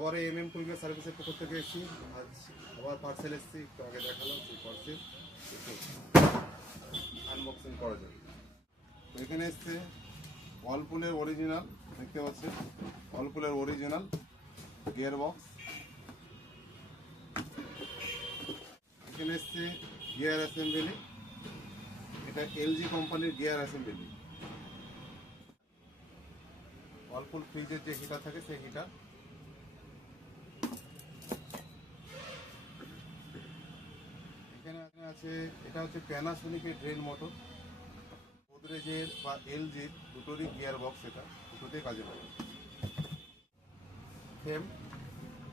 আবার MM কুইকের সার্ভিসের পক্ষ থেকে এসেছি। আজ আবার পার্সেল এসেছি, একটু আগে দেখালাম সেই পার্সেল আনবক্সিং করা যায়। তো এখানে এসছে ওয়ালপুলের অরিজিনাল, দেখতে পাচ্ছেন ওয়ালপুলের অরিজিনাল গিয়ার বক্স। এখানে এসছে গিয়ার অ্যাসেম্বলি, এটা LG কোম্পানির গিয়ার অ্যাসেম্বলি। ওয়ালপুল ফ্রিজের যে হিটার থাকে সেই হিটার। এখানে আছে, এটা হচ্ছে প্যানাসোনিকের ড্রেন মোটর। গোদরেজের বা LGর দুটোরই গিয়ার বক্স, এটা দুটোতেই কাজে লাগে। ফ্রেম,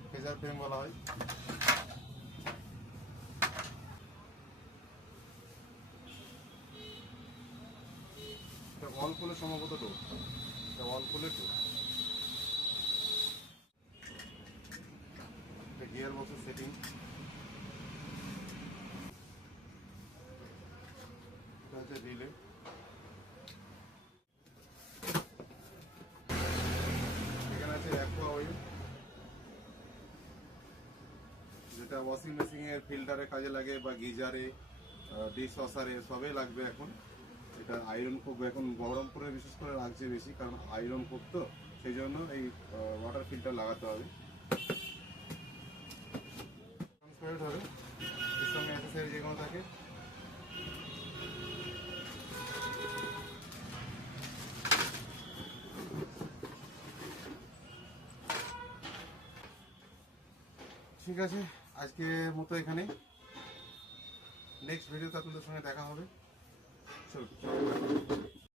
ফেজার ফ্রেম বলা হয়। এটা ওয়ালপুলের সম্ভবত ডোর, এটা ওয়ালপুলের ডোর। এটা গিয়ার বক্সের সেটিং। এটা হচ্ছে রিলে। এখানে আছে অ্যাকোয়া অয়েল, যেটা ওয়াশিং মেশিনের ফিল্টারে কাজে লাগে বা গিজারে, ডিশ ওয়াশারে সবে লাগবে এখন। এটা আয়রন খুব এখন বহরমপুরে বিশেষ করে লাগছে বেশি, কারণ আয়রন খুব, তো সেই জন্য এই ওয়াটার ফিল্টার লাগাতে হবে। হবে এর সঙ্গে অ্যাক্সেসরি যেগুলো থাকে। ঠিক আছে, আজকের মতো এখানে। নেক্সট ভিডিওতে আপনাদের সঙ্গে দেখা হবে। চলুন।